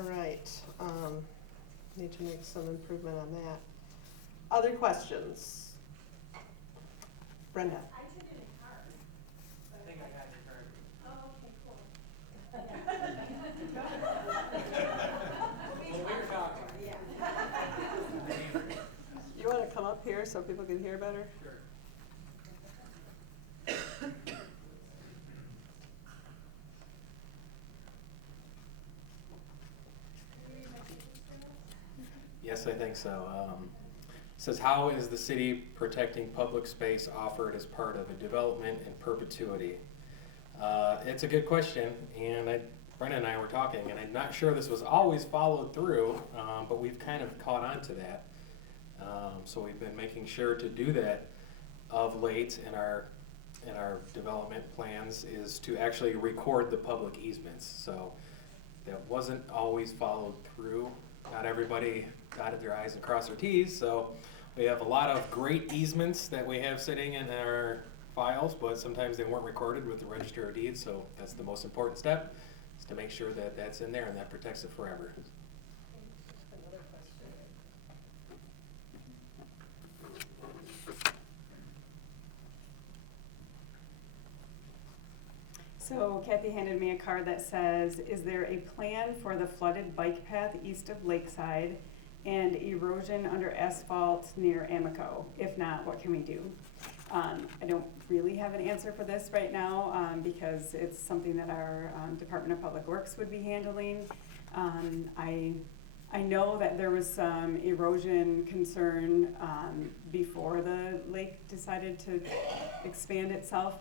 All right, need to make some improvement on that. Other questions? Brenda? I took in a card. I think I got your card. Oh, okay, cool. Well, we were talking. Yeah. You want to come up here so people can hear better? Sure. Yes, I think so. Says, how is the city protecting public space offered as part of a development in perpetuity? It's a good question, and Brenda and I were talking, and I'm not sure this was always followed through, but we've kind of caught on to that. So we've been making sure to do that of late in our development plans, is to actually record the public easements. So that wasn't always followed through. Not everybody dotted their I's and crossed their T's, so we have a lot of great easements that we have sitting in our files, but sometimes they weren't recorded with the Register of Deeds, so that's the most important step, is to make sure that that's in there and that protects it forever. Another question. So Kathy handed me a card that says, is there a plan for the flooded bike path east of Lakeside and erosion under asphalt near Amico? If not, what can we do? I don't really have an answer for this right now because it's something that our Department of Public Works would be handling. I know that there was some erosion concern before the lake decided to expand itself.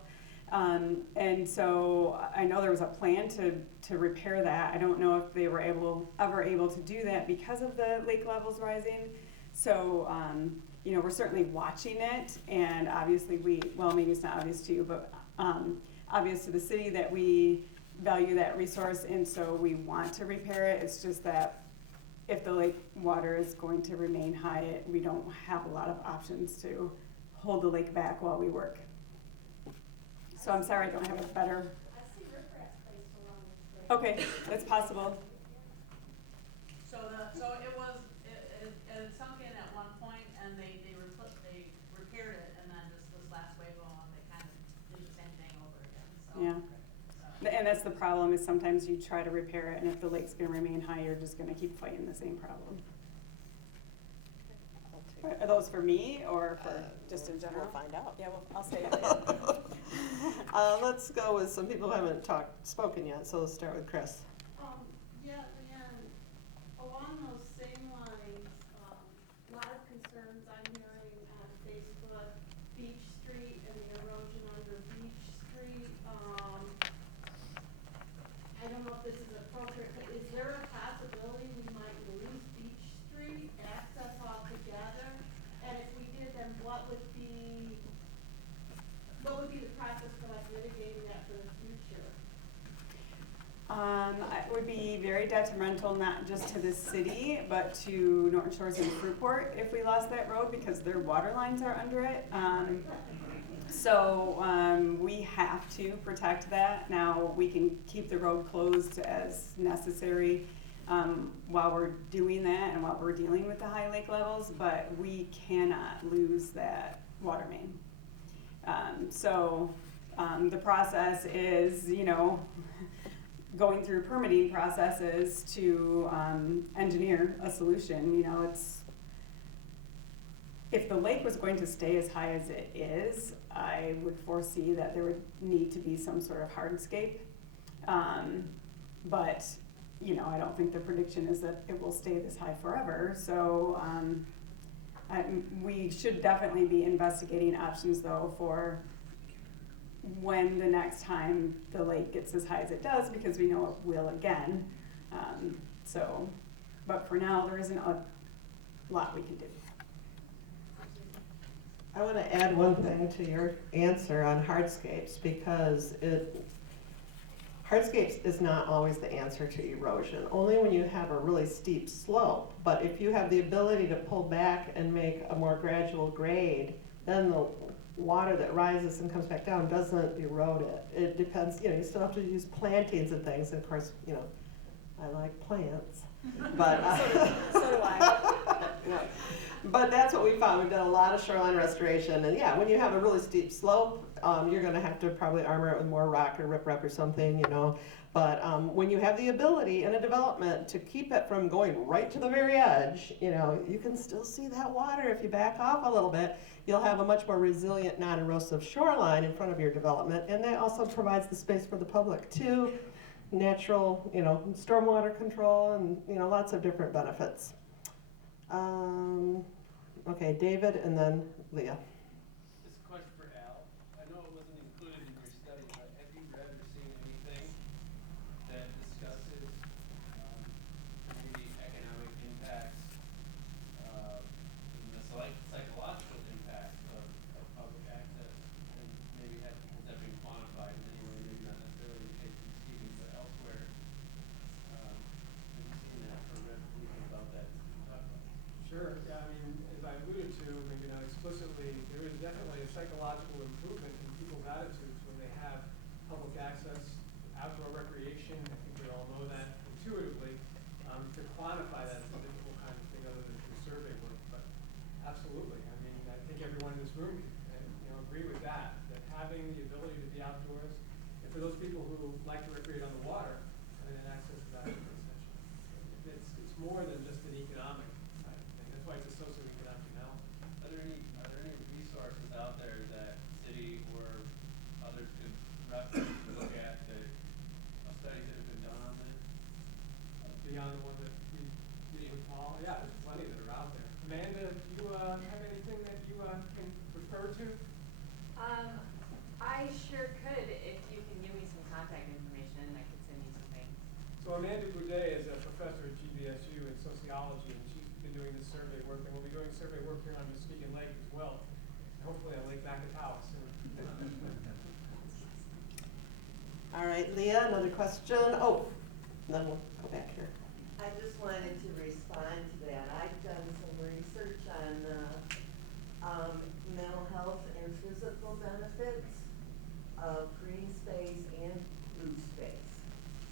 And so I know there was a plan to repair that. I don't know if they were ever able to do that because of the lake levels rising. So, you know, we're certainly watching it, and obviously well, maybe it's not obvious to you, but obvious to the city that we value that resource, and so we want to repair it. It's just that if the lake water is going to remain high, we don't have a lot of options to hold the lake back while we work. So I'm sorry I don't have a better. I see riprap placed along the way. Okay, that's possible. So it sunk in at one point, and they repaired it, and then this last wave on, they kind of did the same thing over again, so. Yeah. And that's the problem, is sometimes you try to repair it, and if the lake's gonna remain high, you're just gonna keep fighting the same problem. Are those for me, or for just in general? We'll find out. Yeah, well, I'll say it later. Let's go with some people who haven't spoken yet, so let's start with Chris. Yeah, and along those same lines, a lot of concerns I'm hearing on Facebook, Beach Street and the erosion under Beach Street. I don't know if this is appropriate, but is there a possibility we might lose Beach Street access altogether? And if we did, then what would be the process for like mitigating that for the future? It would be very detrimental, not just to the city, but to Norton Shores and Fruitport if we lost that road, because their water lines are under it. So we have to protect that. Now, we can keep the road closed as necessary while we're doing that and while we're dealing with the high lake levels, but we cannot lose that water main. So the process is, you know, going through permitting processes to engineer a solution. You know, if the lake was going to stay as high as it is, I would foresee that there would need to be some sort of hardscape. But, you know, I don't think the prediction is that it will stay this high forever. So we should definitely be investigating options, though, for when the next time the lake gets as high as it does, because we know it will again. But for now, there isn't a lot we can do. I want to add one thing to your answer on hardscapes, because hardscapes is not always the answer to erosion, only when you have a really steep slope. But if you have the ability to pull back and make a more gradual grade, then the water that rises and comes back down doesn't erode it. It depends, you know, you still have to use plantings and things, and of course, you know, I like plants, but. So do I. Yeah. But that's what we found. We've done a lot of shoreline restoration, and yeah, when you have a really steep slope, you're gonna have to probably armor it with more rock or riprap or something, you know. But when you have the ability in a development to keep it from going right to the very edge, you know, you can still see that water. If you back off a little bit, you'll have a much more resilient, non-erosive shoreline in front of your development, and that also provides the space for the public too. Natural, you know, stormwater control, and you know, lots of different benefits. Okay, David, and then Leah. This is a question for Al. I know it wasn't included in your study, but have you read or seen anything that discusses maybe economic impacts, and the psychological impact of public access, and maybe has that been quantified in any way, maybe not necessarily in the case of Muskegon, but elsewhere? Have you seen that or read anything about that? Talk about? Sure, yeah, I mean, as I alluded to, maybe not explicitly, there is definitely a psychological improvement in people's attitudes when they have public access, outdoor recreation. I think we all know that intuitively. To quantify that is a difficult kind of thing other than through survey work, but absolutely. I mean, I think everyone in this room can, you know, agree with that having the ability to be outdoors, and for those people who like to recreate on the water, having that access to that is essential. It's more than just an economic side of thing. That's why it's a socioeconomic analysis. Are there any resources out there that city or others could reference to look at that, studies that have been done on this? Beyond the one that we did with Paul? Yeah, there's plenty that are out there. Amanda, do you have anything that you can refer to? I sure could. If you can give me some contact information, I could send you some things. So Amanda Boudet is a professor at GVSU in sociology, and she's been doing this survey work, and we'll be doing survey work here on Muskegon Lake as well. And hopefully on Lake Macatawa soon. All right, Leah, another question. Oh, then we'll go back here. I just wanted to respond to that. I've done some research on mental health and physical benefits of green space and blue space,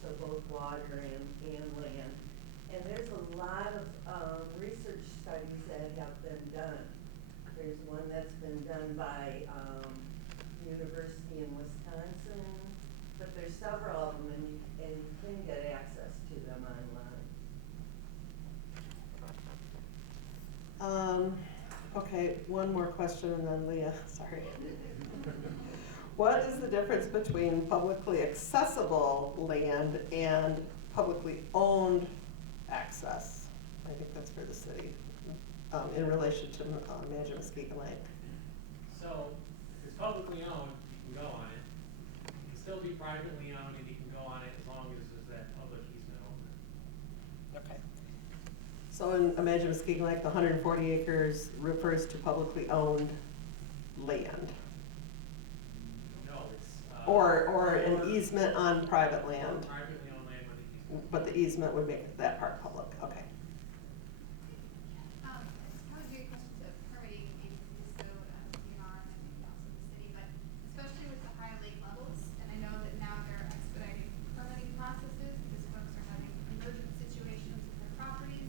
so both water and land. And there's a lot of research studies that have been done. There's one that's been done by University in Wisconsin, but there's several of them, and you can get access to them online. Okay, one more question and then Leah, sorry. What is the difference between publicly accessible land and publicly owned access? I think that's for the city, in relation to Management Muskegon Lake. So, if it's publicly owned, you can go on it. It can still be privately owned and you can go on it as long as there's that public easement over it. Okay. So in Imagine Muskegon Lake, the 140 acres refers to publicly owned land. No, it's. Or an easement on private land, Privately owned land with an easement. but the easement would make that part public, okay. It's probably a good question to permitting maybe so DNR and maybe also the city, but especially with the high lake levels, and I know that now they're expediting permitting processes because folks are having emergent situations with their properties.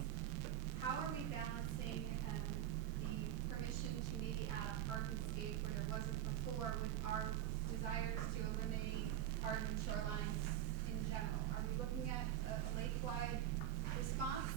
How are we balancing the permission to maybe add a hardscape where there wasn't before with our desires to eliminate hardened shorelines in general? Are we looking at a lake-wide response,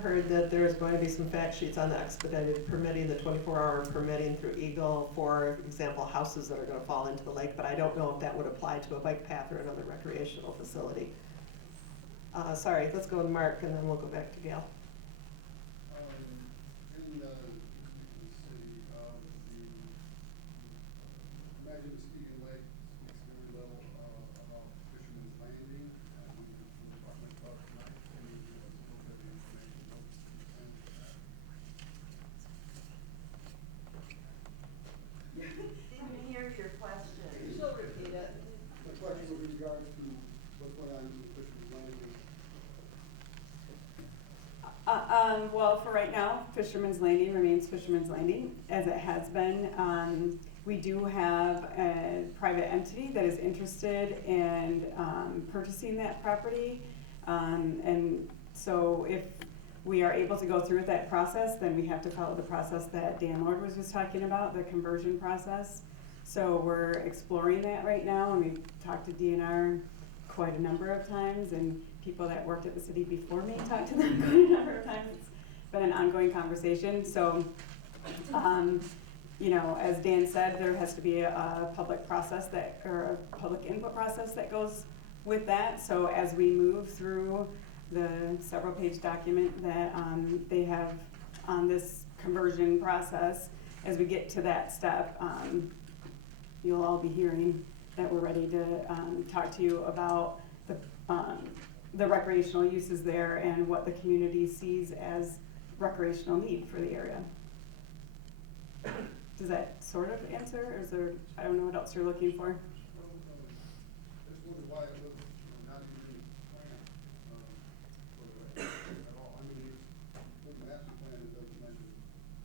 heard that there's going to be some fact sheets on the expedited permitting, the 24-hour permitting through Eagle, for example, houses that are gonna fall into the lake, but I don't know if that would apply to a bike path or another recreational facility. Sorry, let's go to Mark and then we'll go back to Gail. In the city, imagine Muskegon Lake speaks very little about Fisherman's Landing. We were talking about tonight. Can you give us a little bit of information about Didn't hear your question. Can you still repeat it? the question with regard to what's going on with Fisherman's Landing? Well, for right now, Fisherman's Landing remains Fisherman's Landing, as it has been. We do have a private entity that is interested in purchasing that property. And so if we are able to go through with that process, then we have to follow the process that Dan Lord was just talking about, the conversion process. So we're exploring that right now, and we've talked to DNR quite a number of times, and people that worked at the city before me talked to them quite a number of times. It's been an ongoing conversation. So, you know, as Dan said, there has to be a public process that, or a public input process that goes with that. So as we move through the several page document that they have on this conversion process, as we get to that step, you'll all be hearing that we're ready to talk to you about the recreational uses there and what the community sees as recreational need for the area. Does that sort of answer, or is there, I don't know what else you're looking for? Just wondered why it was not even planned for the at all. I mean, with the master plan, it doesn't mention,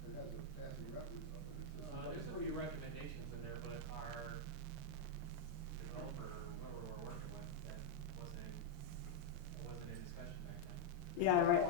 it has a passing reference of it. There's a few recommendations in there, but our developer, whoever we're working with, that wasn't in discussion back then. Yeah, right.